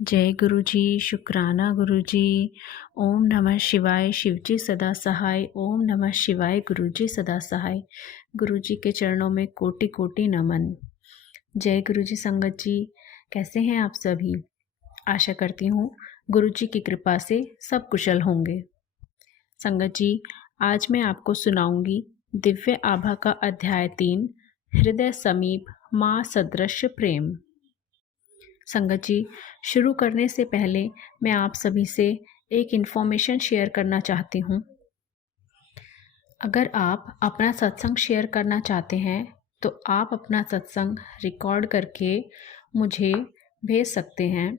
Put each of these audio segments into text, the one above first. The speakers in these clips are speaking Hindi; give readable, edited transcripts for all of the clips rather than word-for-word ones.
जय गुरु जी, शुक्राना गुरु जी। ओम नमः शिवाय, शिव जी सदा सहाय। ओम नमः शिवाय, गुरु जी सदा सहाय। गुरु जी के चरणों में कोटि कोटि नमन। जय गुरु जी। संगत जी, कैसे हैं आप सभी? आशा करती हूँ गुरु जी की कृपा से सब कुशल होंगे। संगत जी, आज मैं आपको सुनाऊंगी दिव्य आभा का अध्याय 3, हृदय समीप माँ सदृश प्रेम। संगत जी, शुरू करने से पहले मैं आप सभी से एक इन्फॉर्मेशन शेयर करना चाहती हूँ। अगर आप अपना सत्संग शेयर करना चाहते हैं तो आप अपना सत्संग रिकॉर्ड करके मुझे भेज सकते हैं।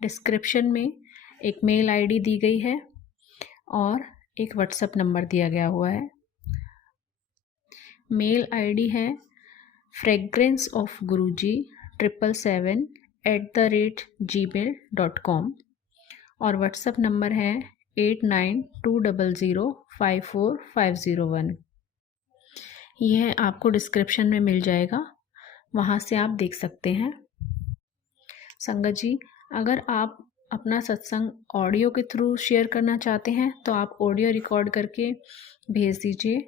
डिस्क्रिप्शन में एक मेल आईडी दी गई है और एक व्हाट्सएप नंबर दिया गया हुआ है। मेल आईडी है fragranceofguruji777@gmail.com और व्हाट्सएप नंबर है 8920054501। यह आपको डिस्क्रिप्शन में मिल जाएगा, वहाँ से आप देख सकते हैं। संगत जी, अगर आप अपना सत्संग ऑडियो के थ्रू शेयर करना चाहते हैं तो आप ऑडियो रिकॉर्ड करके भेज दीजिए।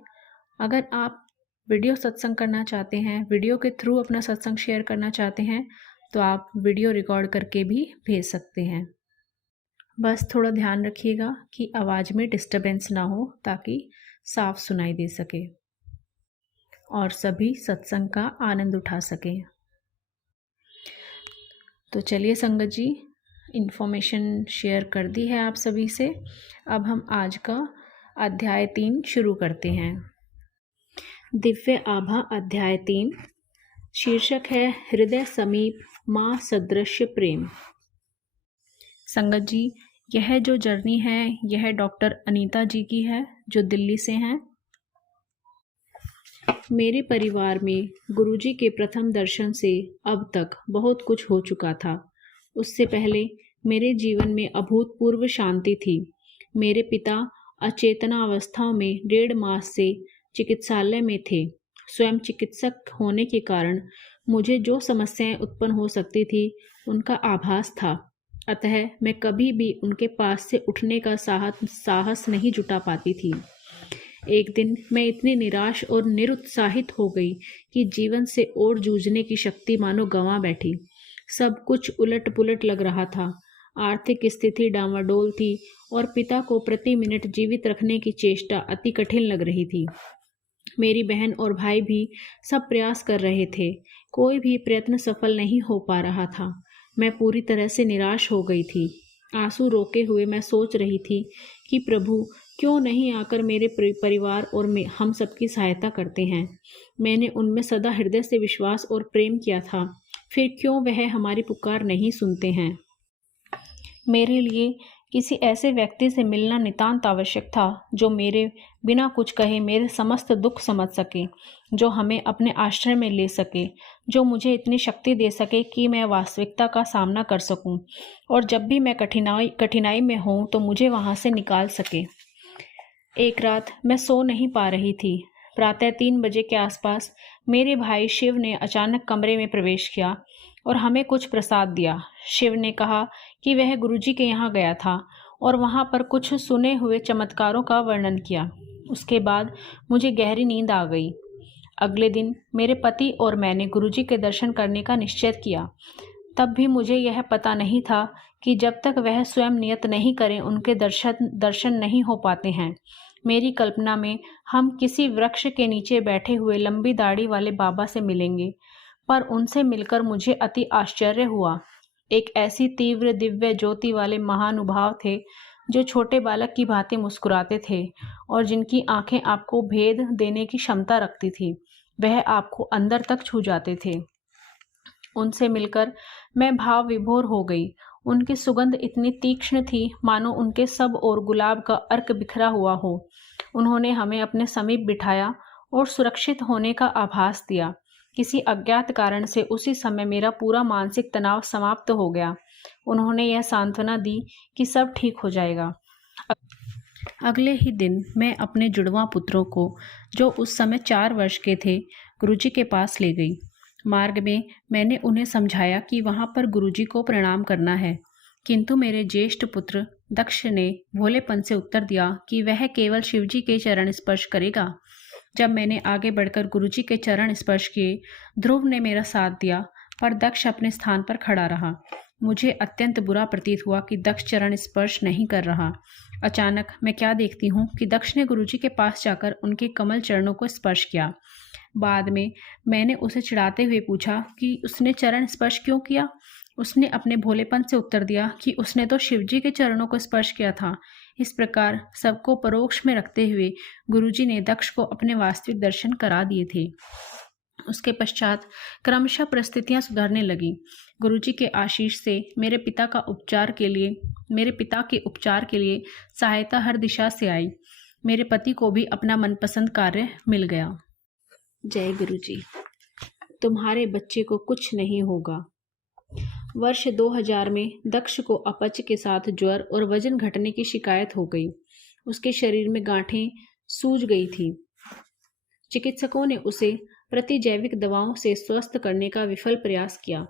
अगर आप वीडियो सत्संग करना चाहते हैं, वीडियो के थ्रू अपना सत्संग शेयर करना चाहते हैं तो आप वीडियो रिकॉर्ड करके भी भेज सकते हैं। बस थोड़ा ध्यान रखिएगा कि आवाज़ में डिस्टरबेंस ना हो ताकि साफ सुनाई दे सके और सभी सत्संग का आनंद उठा सकें। तो चलिए संगत जी, इन्फॉर्मेशन शेयर कर दी है आप सभी से। अब हम आज का अध्याय 3 शुरू करते हैं। दिव्य आभा अध्याय 3, शीर्षक है हृदय समीप माँ सदृश प्रेम। संगत जी, यह जो जर्नी है यह डॉक्टर अनीता जी की है जो दिल्ली से हैं। मेरे परिवार में गुरुजी के प्रथम दर्शन से अब तक बहुत कुछ हो चुका था। उससे पहले मेरे जीवन में अभूतपूर्व शांति थी। मेरे पिता अचेतना अवस्था में 1.5 मास से चिकित्सालय में थे। स्वयं चिकित्सक होने के कारण मुझे जो समस्याएं उत्पन्न हो सकती थी उनका आभास था, अतः मैं कभी भी उनके पास से उठने का साहस नहीं जुटा पाती थी। एक दिन मैं इतनी निराश और निरुत्साहित हो गई कि जीवन से और जूझने की शक्ति मानो गंवा बैठी। सब कुछ उलट पुलट लग रहा था। आर्थिक स्थिति डामाडोल थी और पिता को प्रति मिनट जीवित रखने की चेष्टा अति कठिन लग रही थी। मेरी बहन और भाई भी सब प्रयास कर रहे थे, कोई भी प्रयत्न सफल नहीं हो पा रहा था। मैं पूरी तरह से निराश हो गई थी। आंसू रोके हुए मैं सोच रही थी कि प्रभु क्यों नहीं आकर मेरे परिवार और हम सबकी सहायता करते हैं। मैंने उनमें सदा हृदय से विश्वास और प्रेम किया था, फिर क्यों वह हमारी पुकार नहीं सुनते हैं। मेरे लिए किसी ऐसे व्यक्ति से मिलना नितांत आवश्यक था जो मेरे बिना कुछ कहे मेरे समस्त दुख समझ सके, जो हमें अपने आश्रय में ले सके, जो मुझे इतनी शक्ति दे सके कि मैं वास्तविकता का सामना कर सकूं और जब भी मैं कठिनाई में हूं तो मुझे वहां से निकाल सके। एक रात मैं सो नहीं पा रही थी। प्रातः 3 बजे के आसपास मेरे भाई शिव ने अचानक कमरे में प्रवेश किया और हमें कुछ प्रसाद दिया। शिव ने कहा कि वह गुरुजी के यहाँ गया था और वहाँ पर कुछ सुने हुए चमत्कारों का वर्णन किया। उसके बाद मुझे गहरी नींद आ गई। अगले दिन मेरे पति और मैंने गुरुजी के दर्शन करने का निश्चय किया। तब भी मुझे यह पता नहीं था कि जब तक वह स्वयं नियत नहीं करें उनके दर्शन नहीं हो पाते हैं। मेरी कल्पना में हम किसी वृक्ष के नीचे बैठे हुए लंबी दाढ़ी वाले बाबा से मिलेंगे, पर उनसे मिलकर मुझे अति आश्चर्य हुआ। एक ऐसी तीव्र दिव्य ज्योति वाले महानुभाव थे जो छोटे बालक की भांति मुस्कुराते थे और जिनकी आंखें आपको भेद देने की क्षमता रखती थी। वह आपको अंदर तक छू जाते थे। उनसे मिलकर मैं भाव विभोर हो गई। उनकी सुगंध इतनी तीक्ष्ण थी मानो उनके सब और गुलाब का अर्क बिखरा हुआ हो। उन्होंने हमें अपने समीप बिठाया और सुरक्षित होने का आभास दिया। किसी अज्ञात कारण से उसी समय मेरा पूरा मानसिक तनाव समाप्त हो गया। उन्होंने यह सांत्वना दी कि सब ठीक हो जाएगा। अगले ही दिन मैं अपने जुड़वां पुत्रों को, जो उस समय 4 वर्ष के थे, गुरुजी के पास ले गई। मार्ग में मैंने उन्हें समझाया कि वहाँ पर गुरुजी को प्रणाम करना है, किंतु मेरे ज्येष्ठ पुत्र दक्ष ने भोलेपन से उत्तर दिया कि वह केवल शिवजी के चरण स्पर्श करेगा। जब मैंने आगे बढ़कर गुरुजी के चरण स्पर्श किए, ध्रुव ने मेरा साथ दिया, पर दक्ष अपने स्थान पर खड़ा रहा। मुझे अत्यंत बुरा प्रतीत हुआ कि दक्ष चरण स्पर्श नहीं कर रहा। अचानक मैं क्या देखती हूँ कि दक्ष ने गुरुजी के पास जाकर उनके कमल चरणों को स्पर्श किया। बाद में मैंने उसे चिढ़ाते हुए पूछा कि उसने चरण स्पर्श क्यों किया। उसने अपने भोलेपन से उत्तर दिया कि उसने तो शिवजी के चरणों को स्पर्श किया था। इस प्रकार सबको परोक्ष में रखते हुए गुरुजी ने दक्ष को अपने वास्तविक दर्शन करा दिए थे। उसके पश्चात क्रमशः परिस्थितियां सुधरने लगी। गुरुजी के आशीष से मेरे पिता के उपचार के लिए सहायता हर दिशा से आई। मेरे पति को भी अपना मनपसंद कार्य मिल गया। जय गुरुजी। तुम्हारे बच्चे को कुछ नहीं होगा। वर्ष 2000 में दक्ष को अपच के साथ ज्वर और वजन घटने की शिकायत हो गई। उसके शरीर में गांठें सूज गई थी। चिकित्सकों ने उसे प्रतिजैविक दवाओं से स्वस्थ करने का विफल प्रयास किया।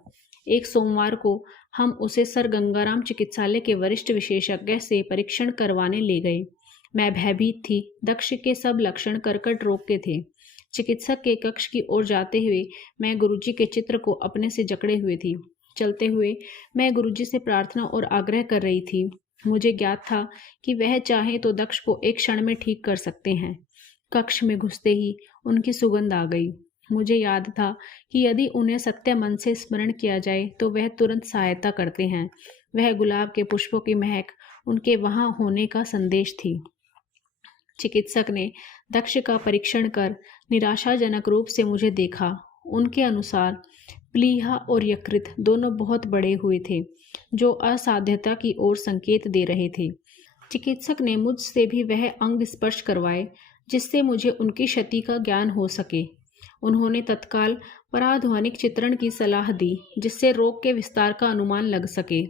एक सोमवार को हम उसे सर गंगाराम चिकित्सालय के वरिष्ठ विशेषज्ञ से परीक्षण करवाने ले गए। मैं भयभीत थी। दक्ष के सब लक्षण कर्कट रोग के थे। चिकित्सक के कक्ष की ओर जाते हुए मैं गुरुजी के चित्र को अपने से जकड़े हुए थी। चलते हुए मैं गुरुजी से प्रार्थना और आग्रह कर रही थी। मुझे ज्ञात था कि वह चाहे तो दक्ष को एक क्षण में ठीक कर सकते हैं। कक्ष में घुसते ही उनकी सुगंध आ गई। मुझे याद था कि यदि उन्हें सत्य मन से स्मरण किया जाए तो वह तुरंत सहायता करते हैं। वह गुलाब के पुष्पों की महक उनके वहां होने का संदेश थी। चिकित्सक ने दक्ष का परीक्षण कर निराशाजनक रूप से मुझे देखा। उनके अनुसार प्लीहा और यकृत दोनों बहुत बड़े हुए थे, जो असाध्यता की ओर संकेत दे रहे थे। चिकित्सक ने मुझसे भी वह अंग स्पर्श करवाए जिससे मुझे उनकी क्षति का ज्ञान हो सके। उन्होंने तत्काल पराध्वनिक चित्रण की सलाह दी जिससे रोग के विस्तार का अनुमान लग सके।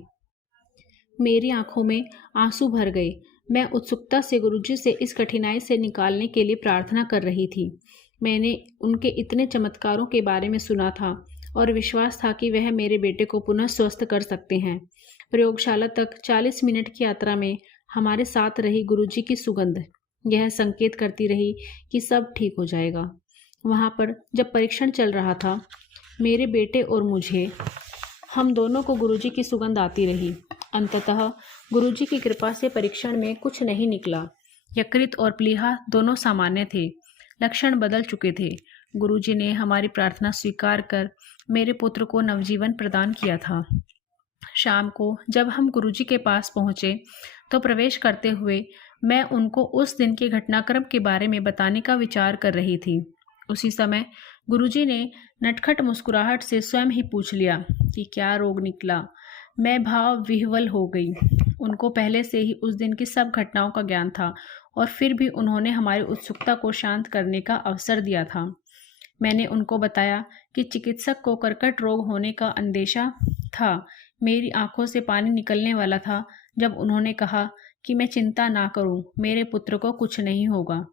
मेरी आंखों में आंसू भर गए। मैं उत्सुकता से गुरुजी से इस कठिनाई से निकालने के लिए प्रार्थना कर रही थी। मैंने उनके इतने चमत्कारों के बारे में सुना था और विश्वास था कि वह मेरे बेटे को पुनः स्वस्थ कर सकते हैं। प्रयोगशाला तक 40 मिनट की यात्रा में हमारे साथ रही गुरुजी की सुगंध यह संकेत करती रही कि सब ठीक हो जाएगा। वहाँ पर जब परीक्षण चल रहा था, मेरे बेटे और मुझे, हम दोनों को गुरुजी की सुगंध आती रही। अंततः गुरुजी की कृपा से परीक्षण में कुछ नहीं निकला। यकृत और प्लीहा दोनों सामान्य थे। लक्षण बदल चुके थे। गुरुजी ने हमारी प्रार्थना स्वीकार कर मेरे पुत्र को नवजीवन प्रदान किया था। शाम को जब हम गुरुजी के पास पहुँचे तो प्रवेश करते हुए मैं उनको उस दिन के घटनाक्रम के बारे में बताने का विचार कर रही थी। उसी समय गुरुजी ने नटखट मुस्कुराहट से स्वयं ही पूछ लिया कि क्या रोग निकला। मैं भाव विह्वल हो गई। उनको पहले से ही उस दिन की सब घटनाओं का ज्ञान था और फिर भी उन्होंने हमारी उत्सुकता को शांत करने का अवसर दिया था। मैंने उनको बताया कि चिकित्सक को कर्कट रोग होने का अंदेशा था। मेरी आंखों से पानी निकलने वाला था जब उन्होंने कहा कि मैं चिंता ना करूं, मेरे पुत्र को कुछ नहीं होगा।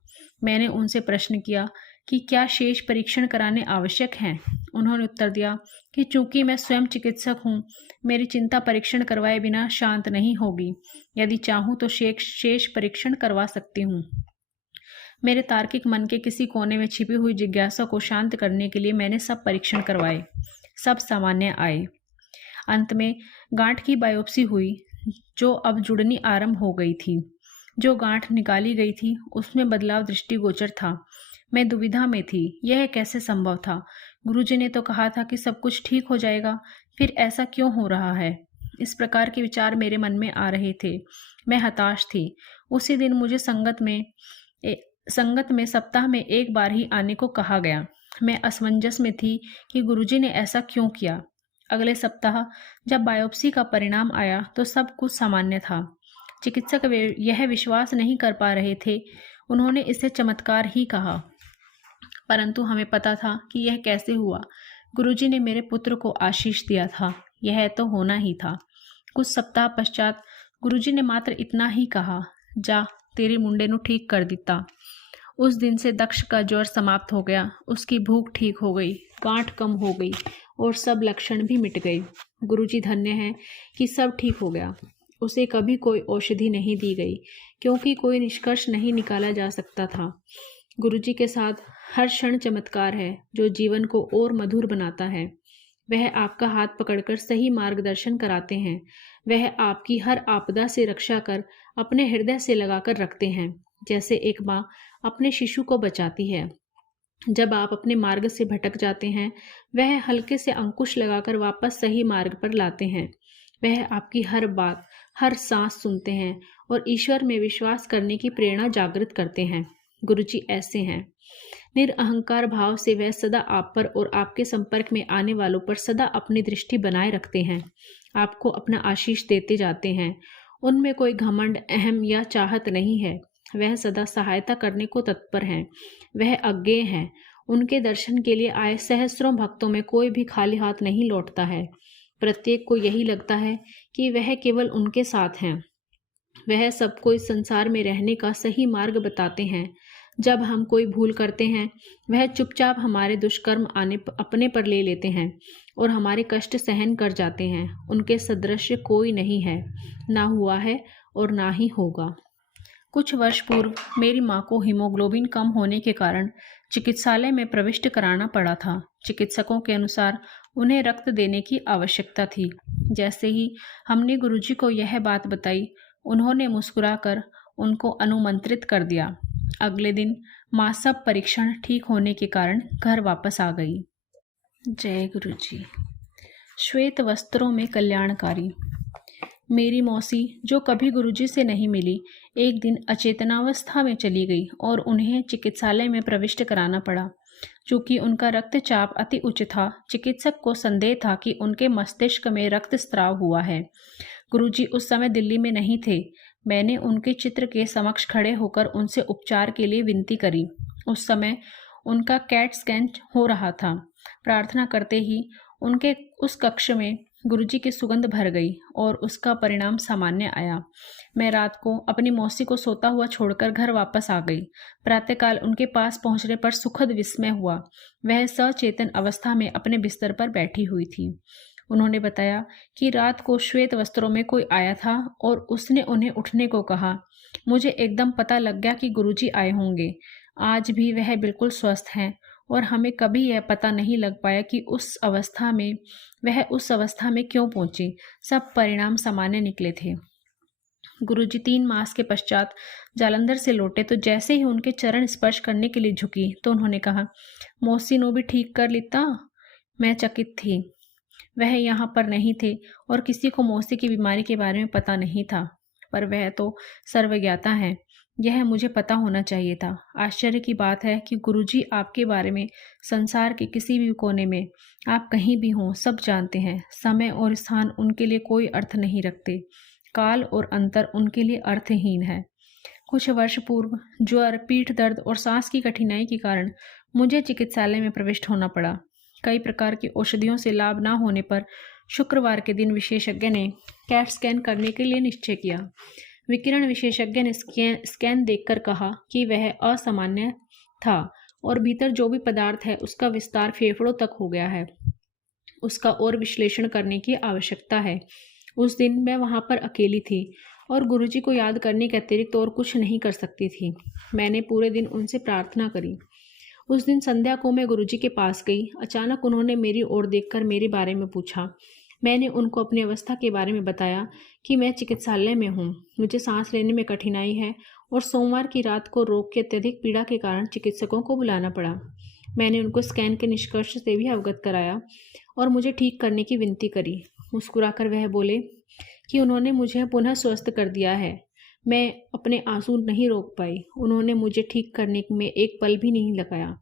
मैंने उनसे प्रश्न किया कि क्या शेष परीक्षण कराने आवश्यक हैं। उन्होंने उत्तर दिया कि चूंकि मैं स्वयं चिकित्सक हूं, मेरी चिंता परीक्षण करवाए बिना शांत नहीं होगी। यदि चाहूं तो शेष परीक्षण करवा सकती हूं। मेरे तार्किक मन के किसी कोने में छिपी हुई जिज्ञासा को शांत करने के लिए मैंने सब परीक्षण करवाए। सब सामान्य आए। अंत में गांठ की बायोप्सी हुई जो अब जुड़नी आरंभ हो गई थी। जो गांठ निकाली गई थी उसमें बदलाव दृष्टिगोचर था। मैं दुविधा में थी। यह कैसे संभव था? गुरुजी ने तो कहा था कि सब कुछ ठीक हो जाएगा, फिर ऐसा क्यों हो रहा है? इस प्रकार के विचार मेरे मन में आ रहे थे। मैं हताश थी। उसी दिन मुझे संगत में सप्ताह में एक बार ही आने को कहा गया। मैं असमंजस में थी कि गुरुजी ने ऐसा क्यों किया। अगले सप्ताह जब बायोप्सी का परिणाम आया तो सब कुछ सामान्य था। चिकित्सक यह विश्वास नहीं कर पा रहे थे। उन्होंने इसे चमत्कार ही कहा, परंतु हमें पता था कि यह कैसे हुआ। गुरुजी ने मेरे पुत्र को आशीष दिया था। यह तो होना ही था। कुछ सप्ताह पश्चात गुरुजी ने मात्र इतना ही कहा, जा तेरे मुंडे नु ठीक कर दिता। उस दिन से दक्ष का ज्वर समाप्त हो गया। उसकी भूख ठीक हो गई। गांठ कम हो गई और सब लक्षण भी मिट गए। गुरुजी धन्य हैं कि सब ठीक हो गया। उसे कभी कोई औषधि नहीं दी गई क्योंकि कोई निष्कर्ष नहीं निकाला जा सकता था। गुरुजी के साथ हर क्षण चमत्कार है जो जीवन को और मधुर बनाता है। वह आपका हाथ पकड़कर सही मार्गदर्शन कराते हैं। वह आपकी हर आपदा से रक्षा कर अपने हृदय से लगाकर रखते हैं, जैसे एक माँ अपने शिशु को बचाती है। जब आप अपने मार्ग से भटक जाते हैं, वह हल्के से अंकुश लगाकर वापस सही मार्ग पर लाते हैं। वह आपकी हर बात, हर सांस सुनते हैं और ईश्वर में विश्वास करने की प्रेरणा जागृत करते हैं। गुरुजी ऐसे हैं। निरअहंकार भाव से वह सदा आप पर और आपके संपर्क में आने वालों पर सदा अपनी दृष्टि बनाए रखते हैं। आपको अपना आशीष देते जाते हैं। उनमें कोई घमंड, अहम या चाहत नहीं है। वह सदा सहायता करने को तत्पर हैं। वह अज्ञेय हैं। उनके दर्शन के लिए आए सहस्रों भक्तों में कोई भी खाली हाथ नहीं लौटता है। प्रत्येक को यही लगता है कि वह केवल उनके साथ हैं। वह सबको इस संसार में रहने का सही मार्ग बताते हैं। जब हम कोई भूल करते हैं, वह चुपचाप हमारे दुष्कर्म अपने पर ले लेते हैं और हमारे कष्ट सहन कर जाते हैं। उनके सदृश कोई नहीं है, ना हुआ है और ना ही होगा। कुछ वर्ष पूर्व मेरी माँ को हीमोग्लोबिन कम होने के कारण चिकित्सालय में प्रविष्ट कराना पड़ा था। चिकित्सकों के अनुसार उन्हें रक्त देने की आवश्यकता थी। जैसे ही हमने गुरुजी को यह बात बताई, उन्होंने मुस्कुराकर उनको अनुमंत्रित कर दिया। अगले दिन माँ सब परीक्षण ठीक होने के कारण घर वापस आ गई। जय गुरुजी। श्वेत वस्त्रों में कल्याणकारी। मेरी मौसी, जो कभी गुरुजी से नहीं मिली, एक दिन अचेतनावस्था में चली गई और उन्हें चिकित्सालय में प्रविष्ट कराना पड़ा। चूंकि उनका रक्तचाप अति उच्च था, चिकित्सक को संदेह था कि उनके मस्तिष्क में रक्तस्राव हुआ है। गुरुजी उस समय दिल्ली में नहीं थे। मैंने उनके चित्र के समक्ष खड़े होकर उनसे उपचार के लिए विनती करी। उस समय उनका कैट स्कैन हो रहा था। प्रार्थना करते ही उनके उस कक्ष में गुरुजी की सुगंध भर गई और उसका परिणाम सामान्य आया। मैं रात को अपनी मौसी को सोता हुआ छोड़कर घर वापस आ गई। प्रातःकाल उनके पास पहुंचने पर सुखद विस्मय हुआ। वह सचेतन अवस्था में अपने बिस्तर पर बैठी हुई थी। उन्होंने बताया कि रात को श्वेत वस्त्रों में कोई आया था और उसने उन्हें उठने को कहा। मुझे एकदम पता लग गया कि गुरुजी आए होंगे। आज भी वह बिल्कुल स्वस्थ हैं और हमें कभी यह पता नहीं लग पाया कि वह उस अवस्था में क्यों पहुंची। सब परिणाम सामान्य निकले थे। गुरुजी 3 मास के पश्चात जालंधर से लौटे तो जैसे ही उनके चरण स्पर्श करने के लिए झुकी तो उन्होंने कहा, मौसी नो भी ठीक कर लेता। मैं चकित थी। वह यहाँ पर नहीं थे और किसी को मौसी की बीमारी के बारे में पता नहीं था, पर वह तो सर्वज्ञाता हैं। यह मुझे पता होना चाहिए था। आश्चर्य की बात है कि गुरुजी आपके बारे में संसार के किसी भी कोने में, आप कहीं भी हों, सब जानते हैं। समय और स्थान उनके लिए कोई अर्थ नहीं रखते। काल और अंतर उनके लिए अर्थहीन है। कुछ वर्ष पूर्व ज्वर, पीठ दर्द और सांस की कठिनाई के कारण मुझे चिकित्सालय में प्रविष्ट होना पड़ा। कई प्रकार की औषधियों से लाभ न होने पर शुक्रवार के दिन विशेषज्ञ ने कैट स्कैन करने के लिए निश्चय किया। विकिरण विशेषज्ञ ने स्कैन देखकर कहा कि वह असामान्य था और भीतर जो भी पदार्थ है उसका विस्तार फेफड़ों तक हो गया है। उसका और विश्लेषण करने की आवश्यकता है। उस दिन मैं वहां पर अकेली थी और गुरुजी को याद करने के अतिरिक्त और कुछ नहीं कर सकती थी। मैंने पूरे दिन उनसे प्रार्थना करी। उस दिन संध्या को मैं गुरुजी के पास गई। अचानक उन्होंने मेरी ओर देखकर मेरे बारे में पूछा। मैंने उनको अपनी अवस्था के बारे में बताया कि मैं चिकित्सालय में हूँ, मुझे सांस लेने में कठिनाई है और सोमवार की रात को रोग की अत्यधिक पीड़ा के कारण चिकित्सकों को बुलाना पड़ा। मैंने उनको स्कैन के निष्कर्ष से भी अवगत कराया और मुझे ठीक करने की विनती करी। मुस्कुराकर वह बोले कि उन्होंने मुझे पुनः स्वस्थ कर दिया है। मैं अपने आंसू नहीं रोक पाई। उन्होंने मुझे ठीक करने में एक पल भी नहीं लगाया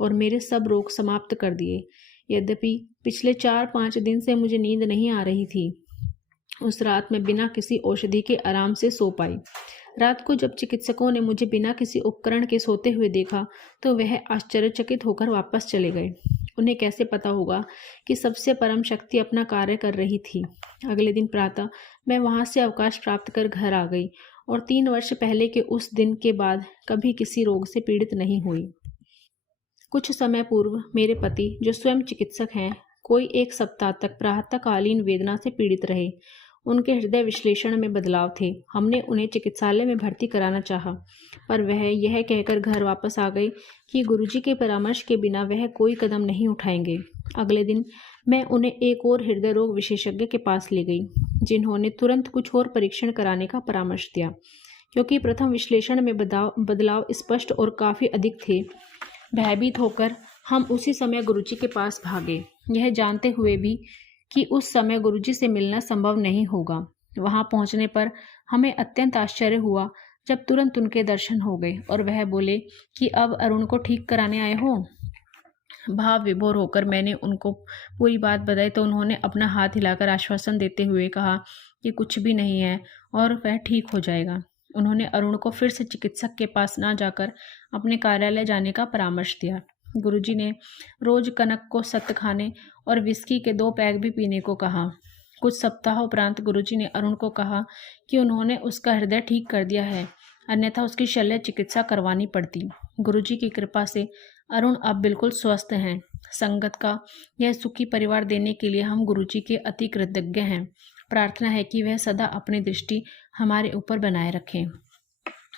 और मेरे सब रोग समाप्त कर दिए। यद्यपि पिछले 4-5 दिन से मुझे नींद नहीं आ रही थी। उस रात मैं बिना किसी औषधि के आराम से सो पाई। रात को जब चिकित्सकों ने मुझे बिना किसी उपकरण के सोते हुए देखा तो वह आश्चर्यचकित होकर वापस चले गए। उन्हें कैसे पता होगा कि सबसे परम शक्ति अपना कार्य कर रही थी। अगले दिन प्रातः मैं वहां से अवकाश प्राप्त कर घर आ गई और 3 वर्ष पहले के उस दिन के बाद कभी किसी रोग से पीड़ित नहीं हुई। कुछ समय पूर्व मेरे पति, जो स्वयं चिकित्सक हैं, कोई 1 सप्ताह तक प्रातःकालीन वेदना से पीड़ित रहे। उनके हृदय विश्लेषण में बदलाव थे। हमने उन्हें चिकित्सालय में भर्ती कराना चाहा, पर वह यह कहकर घर वापस आ गई कि गुरुजी के परामर्श के बिना वह कोई कदम नहीं उठाएंगे। अगले दिन मैं उन्हें एक और हृदय रोग विशेषज्ञ के पास ले गई, जिन्होंने तुरंत कुछ और परीक्षण कराने का परामर्श दिया। क्योंकि प्रथम विश्लेषण में बदलाव स्पष्ट और काफ़ी अधिक थे, भयभीत होकर हम उसी समय गुरुजी के पास भागे, यह जानते हुए भी कि उस समय गुरुजी से मिलना संभव नहीं होगा। वहां पहुंचने पर हमें अत्यंत आश्चर्य हुआ जब तुरंत उनके दर्शन हो गए और वह बोले कि अब अरुण को ठीक कराने आए हो। भाव विभोर होकर मैंने उनको पूरी बात बताई तो उन्होंने अपना हाथ हिलाकर आश्वासन देते हुए कहा कि कुछ भी नहीं है और वह ठीक हो जाएगा। उन्होंने अरुण को फिर से चिकित्सक के पास ना जाकर अपने कार्यालय जाने का परामर्श दिया। गुरुजी ने रोज कनक को सत्त खाने और विस्की के 2 पैग भी पीने को कहा। कुछ सप्ताह उपरांत गुरुजी ने अरुण को कहा कि उन्होंने उसका हृदय ठीक कर दिया है, अन्यथा उसकी शल्य चिकित्सा करवानी पड़ती। गुरुजी की कृपा से अरुण अब बिल्कुल स्वस्थ हैं। संगत का यह सुखी परिवार देने के लिए हम गुरुजी के अति कृतज्ञ हैं। प्रार्थना है कि वह सदा अपनी दृष्टि हमारे ऊपर बनाए रखें।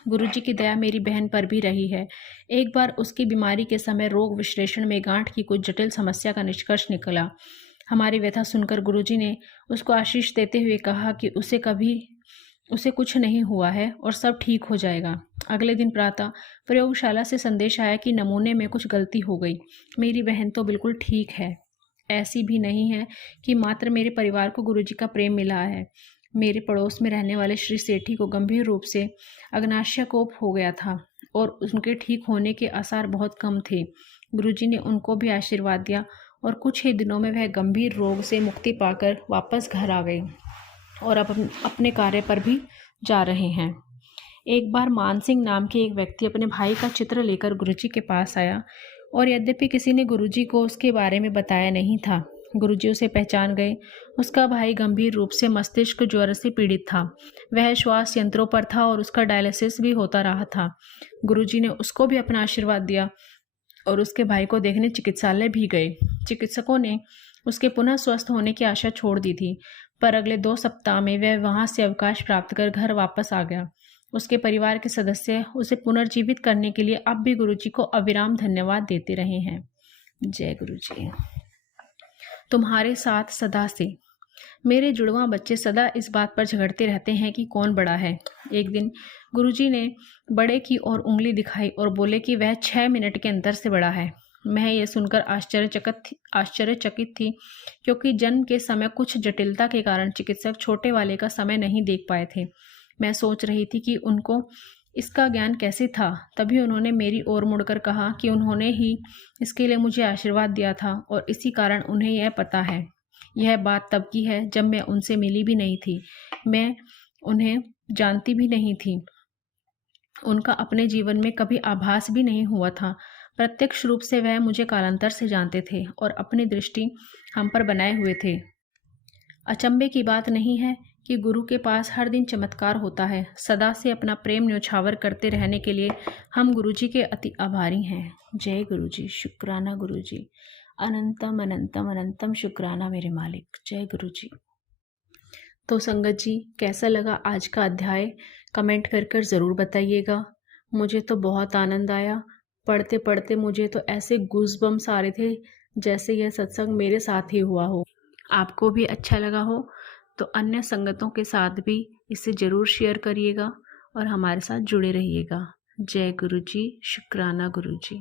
गुरुजी की दया मेरी बहन पर भी रही है। एक बार उसकी बीमारी के समय रोग विश्लेषण में गांठ की कुछ जटिल समस्या का निष्कर्ष निकला। हमारी व्यथा सुनकर गुरुजी ने उसको आशीष देते हुए कहा कि उसे कुछ नहीं हुआ है और सब ठीक हो जाएगा। अगले दिन प्रातः प्रयोगशाला से संदेश आया कि नमूने में कुछ गलती हो गई। मेरी बहन तो बिल्कुल ठीक है। ऐसी भी नहीं है कि मात्र मेरे परिवार को गुरुजी का प्रेम मिला है। मेरे पड़ोस में रहने वाले श्री सेठी को गंभीर रूप से अग्नाशय कोप हो गया था और उनके ठीक होने के आसार बहुत कम थे। गुरुजी ने उनको भी आशीर्वाद दिया और कुछ ही दिनों में वह गंभीर रोग से मुक्ति पाकर वापस घर आ गए और अब अपने कार्य पर भी जा रहे हैं। एक बार मान सिंह नाम के एक व्यक्ति अपने भाई का चित्र लेकर गुरुजी के पास आया और यद्यपि किसी ने गुरुजी को उसके बारे में बताया नहीं था, गुरुजी उसे पहचान गए। उसका भाई गंभीर रूप से मस्तिष्क ज्वर से पीड़ित था। वह श्वास यंत्रों पर था और उसका डायलिसिस भी होता रहा था। गुरुजी ने उसको भी अपना आशीर्वाद दिया और उसके भाई को देखने चिकित्सालय भी गए। चिकित्सकों ने उसके पुनः स्वस्थ होने की आशा छोड़ दी थी, पर अगले 2 सप्ताह में वह वहां से अवकाश प्राप्त कर घर वापस आ गया। उसके परिवार के सदस्य उसे पुनर्जीवित करने के लिए अब भी गुरुजी को अविराम धन्यवाद देते रहे हैं। जय गुरुजी। तुम्हारे साथ सदा से। मेरे जुड़वां बच्चे सदा इस बात पर झगड़ते रहते हैं कि कौन बड़ा है। एक दिन गुरुजी ने बड़े की ओर उंगली दिखाई और बोले कि वह 6 मिनट के अंतर से बड़ा है। मैं ये सुनकर आश्चर्यचकित थी, क्योंकि जन्म के समय कुछ जटिलता के कारण चिकित्सक छोटे वाले का समय नहीं देख पाए थे। मैं सोच रही थी कि उनको इसका ज्ञान कैसे था। तभी उन्होंने मेरी ओर मुड़कर कहा कि उन्होंने ही इसके लिए मुझे आशीर्वाद दिया था और इसी कारण उन्हें यह पता है। यह बात तब की है जब मैं उनसे मिली भी नहीं थी, मैं उन्हें जानती भी नहीं थी। उनका अपने जीवन में कभी आभास भी नहीं हुआ था। प्रत्यक्ष रूप से वह मुझे कालांतर से जानते थे और अपनी दृष्टि हम पर बनाए हुए थे। अचंभे की बात नहीं है कि गुरु के पास हर दिन चमत्कार होता है। सदा से अपना प्रेम न्योछावर करते रहने के लिए हम गुरुजी के अति आभारी हैं। जय गुरुजी। शुक्राना गुरुजी। अनंतम अनंतम अनंतम शुक्राना मेरे मालिक। जय गुरुजी। तो संगत जी, कैसा लगा आज का अध्याय कमेंट कर ज़रूर बताइएगा। मुझे तो बहुत आनंद आया। पढ़ते पढ़ते मुझे तो ऐसे गूज़बम्स आ रहे थे जैसे यह सत्संग मेरे साथ ही हुआ हो। आपको भी अच्छा लगा हो तो अन्य संगतों के साथ भी इसे ज़रूर शेयर करिएगा और हमारे साथ जुड़े रहिएगा। जय गुरुजी। शुक्राना गुरुजी।